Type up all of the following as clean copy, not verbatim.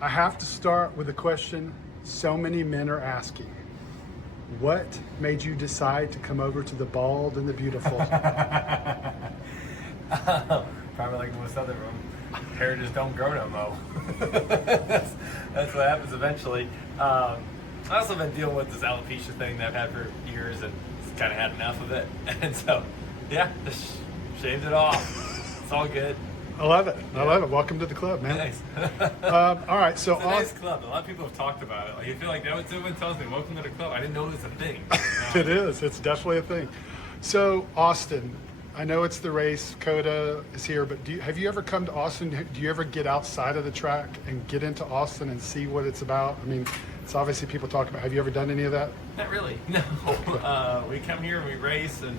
I have to start with a question so many men are asking. What made you decide to come over to the Bald and the Beautiful? Probably like most other them. Hair just don't grow no more. That's what happens eventually. I also been dealing with this alopecia thing that I've had for years and kind of had enough of it. And so, yeah, just shaved it off. It's all good. I love it. I love it. Welcome to the club, man. Nice. All right, so It's a nice club. A lot of people have talked about it. Like, I feel like that everyone tells me, welcome to the club. I didn't know it was a thing. It is. It's definitely a thing. So, Austin, I know it's the race. COTA is here, but have you ever come to Austin? Do you ever get outside of the track and get into Austin and see what it's about? I mean, it's obviously people talk about. Have you ever done any of that? Not really. No. We come here and we race, and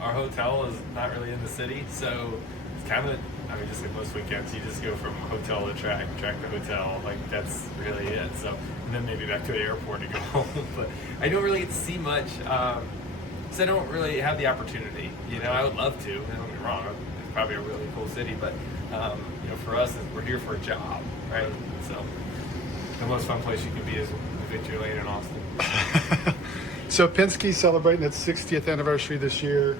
our hotel is not really in the city, so it's kind of. I mean, just like most weekends, you just go from hotel to track to hotel. Like, that's really it. So, and then maybe back to the airport to go home. But I don't really get to see much. So I don't really have the opportunity. You know, I would love to. Don't get me wrong. It's probably a really cool city, but you know, for us, we're here for a job, right? So the most fun place you can be is Victory Lane in Austin. So Penske's celebrating its 60th anniversary this year.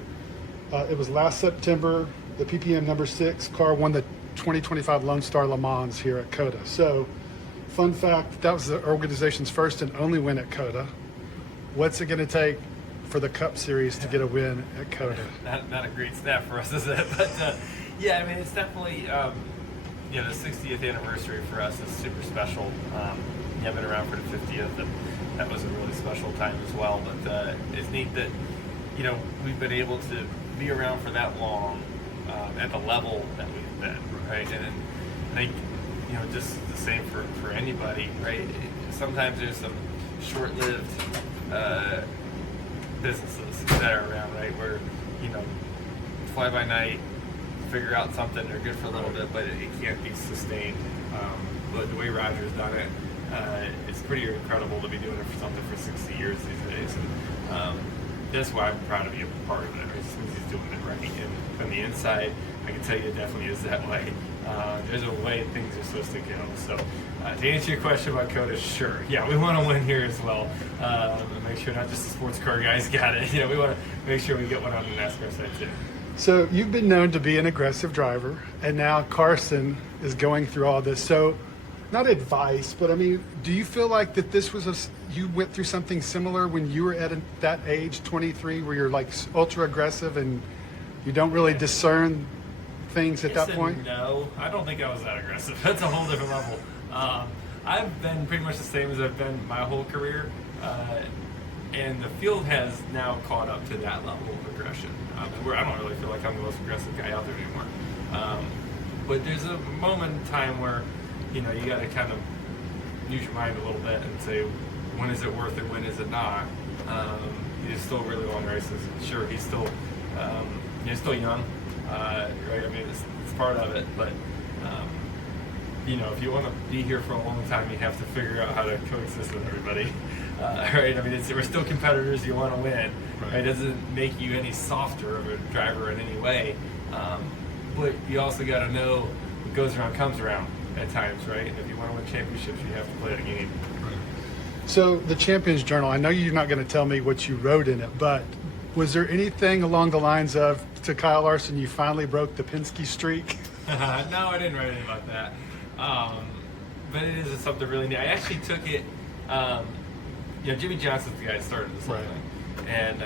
It was last September. The PPM number 6 car won the 2025 Lone Star Le Mans here at COTA. So, fun fact, that was the organization's first and only win at COTA. What's it going to take for the Cup Series to get a win at COTA? Not a great stat for us, is it? But yeah, I mean, it's definitely you know, the 60th anniversary for us is super special. Yeah, I've been around for the 50th, and that was a really special time as well. But it's neat that, you know, we've been able to be around for that long at the level that we've been, right? And I think, you know, just the same for anybody, right? Sometimes there's some short-lived businesses that are around, right, where, you know, fly by night, figure out something, they're good for a little bit, but it can't be sustained. But the way Roger's done it, it's pretty incredible to be doing it for something for 60 years these days. And that's why I'm proud to be a part of it. Right? As soon as he's doing it right, and on the inside, I can tell you it definitely is that way. There's a way things are supposed to go. So to answer your question about COTA, sure, yeah, we want to win here as well, and make sure not just the sports car guys got it. You know, we want to make sure we get one on the NASCAR side too. So you've been known to be an aggressive driver, and now Carson is going through all this. So, not advice, but I mean, do you feel like that this was you went through something similar when you were at that age, 23, where you're like ultra aggressive and you don't really discern things at that point? No, I don't think I was that aggressive. That's a whole different level. I've been pretty much the same as I've been my whole career, and the field has now caught up to that level of aggression. Where I don't really feel like I'm the most aggressive guy out there anymore. But there's a moment in time where, you know, you got to kind of use your mind a little bit and say, when is it worth it, when is it not? He's still really long races. Sure, he's still young, right? I mean, it's part of it, but you know, if you want to be here for a long time, you have to figure out how to coexist with everybody, right? I mean, we're still competitors. You want to win. Right? It doesn't make you any softer of a driver in any way, but you also got to know what goes around comes around at times, right? And if you want to win championships, you have to play the game. Right. So the Champions Journal, I know you're not going to tell me what you wrote in it, but was there anything along the lines of, to Kyle Larson, you finally broke the Penske streak? No, I didn't write anything about that. But it is something really neat. I actually took it, you know, Jimmy Johnson's the guy that started this whole thing. And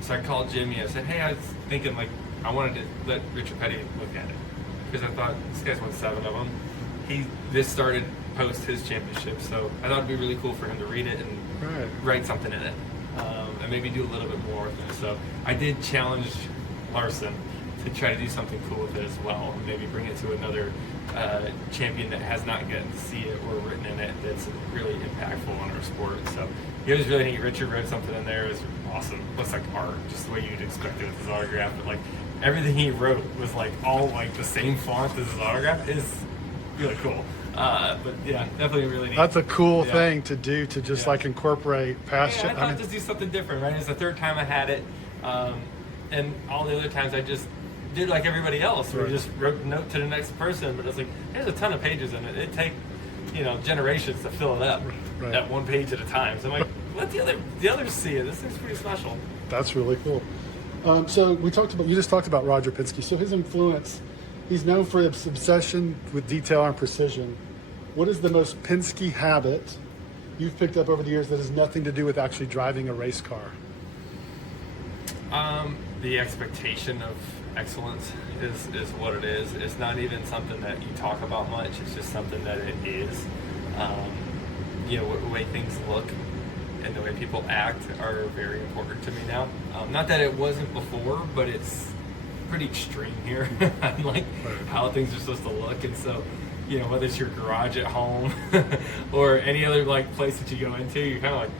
so I called Jimmy. I said, hey, I was thinking, like, I wanted to let Richard Petty look at it. Because I thought, this guy's won 7 of them. He just started post his championship. So I thought it'd be really cool for him to read it and write something in it. And maybe do a little bit more with it. So I did challenge Larson to try to do something cool with it as well. And maybe bring it to another champion that has not gotten to see it or written in it that's really impactful on our sport. So it was really neat. Richard wrote something in there. It was awesome. It looks like art, just the way you'd expect it with his autograph. But like everything he wrote was like all like the same font as his autograph. Is really cool. But yeah, definitely really neat. That's a cool thing to do, to just like incorporate past. Yeah, I thought just do something different, right? It's the 3rd time I had it, and all the other times I just did like everybody else, where I just wrote a note to the next person. But it's like, there's a ton of pages in it. It'd take generations to fill it up Right. at one page at a time. So I'm like, let the others see it. This thing's pretty special. That's really cool. So you just talked about Roger Penske. So his influence, he's known for his obsession with detail and precision. What is the most Penske habit you've picked up over the years that has nothing to do with actually driving a race car? The expectation of excellence is what it is. It's not even something that you talk about much. It's just something that it is. The way things look and the way people act are very important to me now. Not that it wasn't before, but it's pretty extreme here. on like how things are supposed to look, and so whether it's your garage at home or any other like place that you go into, you're kind of like,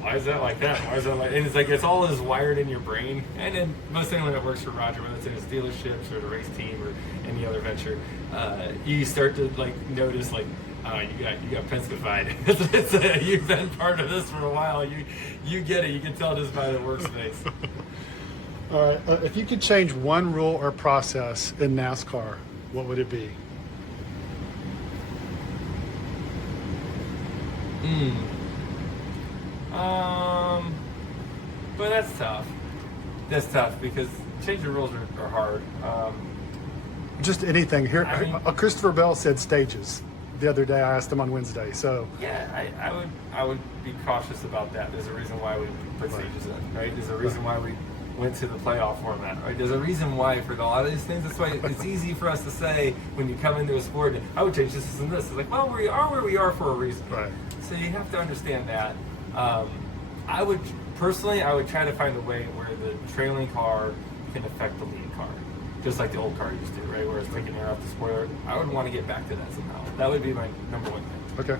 why is that like that? Why is that like? And it's like it's all is wired in your brain. And then most anyone that works for Roger, whether it's in his dealerships or the race team or any other venture, you start to like notice like, you got Penske-fied. You've been part of this for a while. You get it. You can tell just by the workspace. All right. If you could change one rule or process in NASCAR, what would it be? But that's tough. That's tough because changing rules are hard. Just anything. Here, I mean- Christopher Bell said stages the other day. I asked him on Wednesday. So Yeah, I would be cautious about that. There's a reason why we put stages in, right? There's a reason why we went to the playoff format, right? There's a reason why for a lot of these things. That's why it's easy for us to say when you come into a sport, I would change this and this. It's like, well, we are where we are for a reason. Right. So you have to understand that. I would try to find a way where the trailing car can affect the lead car, just like the old car used to, right? Where it's taking air off the spoiler. I would want to get back to that somehow. That would be my number one thing. Okay.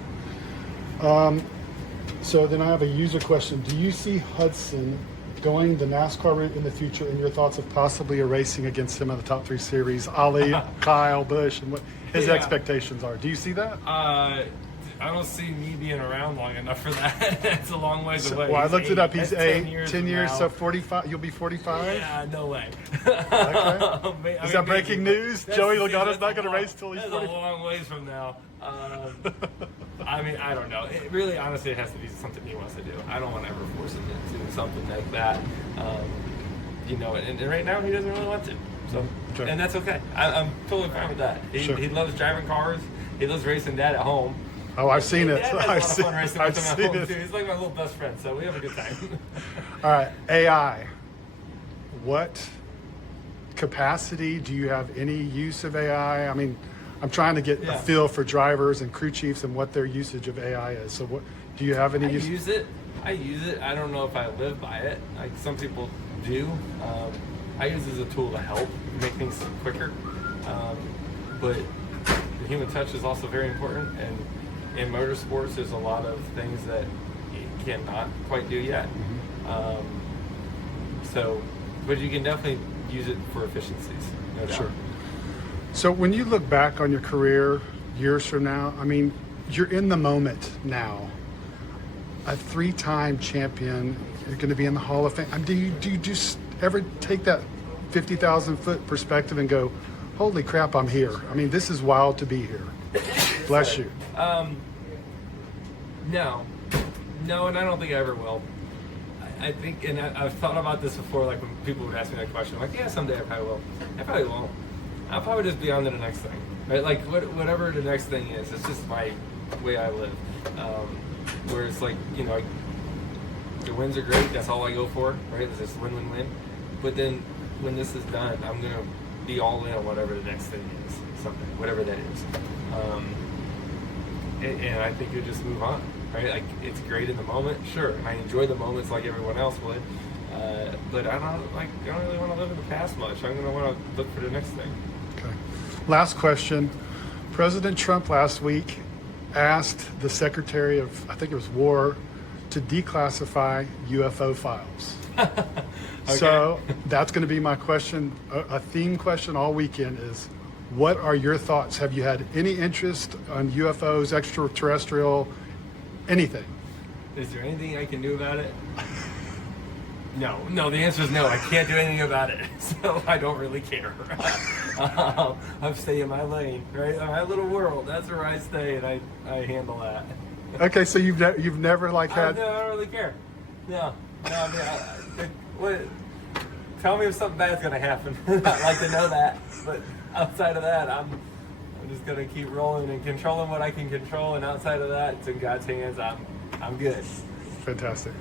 So then I have a user question. Do you see Hudson going the NASCAR route in the future, and your thoughts of possibly a racing against him in the top 3 series, Ali, Kyle Busch, and what his expectations are? Do you see that? I don't see me being around long enough for that. It's a long ways away. Well, I looked it up. He's That's 10 years, from so now. 45. You'll be 45? Yeah, no way. Okay. Is that breaking news? Joey Logano's not going to race till he's That's 40. a long ways from now. I mean, I don't know. It really, honestly, it has to be something he wants to do. I don't want to ever force him into something like that. And right now he doesn't really want to. So, Okay. and that's okay. I'm totally fine with that. He loves driving cars. He loves racing Dad at home. Oh, I've seen it. Dad has a lot of fun racing I've with him seen at home it. too. He's like my little best friend, so we have a good time. All right, AI. What capacity do you have any use of AI? I mean, I'm trying to get a feel for drivers and crew chiefs and what their usage of AI is. So, what do you have any use? I use it. I don't know if I live by it. Like some people do. I use it as a tool to help make things quicker. But the human touch is also very important. And in motorsports, there's a lot of things that you cannot quite do yet. But you can definitely use it for efficiencies, no doubt. Sure. So when you look back on your career years from now, I mean, you're in the moment now. A 3-time champion, you're going to be in the Hall of Fame. Do you just ever take that 50,000 foot perspective and go, holy crap, I'm here? I mean, this is wild to be here. Bless you. No, and I don't think I ever will. I think, and I've thought about this before, like when people would ask me that question, I'm like, yeah, someday I probably will. I probably won't. I'll probably just be on to the next thing, right? Like whatever the next thing is, it's just my way I live. Where it's like, the wins are great, that's all I go for, right? It's just win, win, win. But then when this is done, I'm going to be all in on whatever the next thing is, something, whatever that is. And I think you'll just move on, right? Like, it's great in the moment, sure, and I enjoy the moments like everyone else would, but I don't really want to live in the past much. I'm going to want to look for the next thing. Okay. Last question. President Trump last week asked the Secretary of, I think it was War, to declassify UFO files. Okay. So that's going to be my question. A theme question all weekend is, what are your thoughts? Have you had any interest on UFOs, extraterrestrial, anything? Is there anything I can do about it? No, the answer is no. I can't do anything about it, so I don't really care. I stay in my lane, right? My little world. That's where I stay, and I handle that. Okay, so you've never like had. I don't really care. No. I mean, what? Tell me if something bad's gonna happen. I'd like to know that. But outside of that, I'm just gonna keep rolling and controlling what I can control. And outside of that, it's in God's hands. I'm good. Fantastic.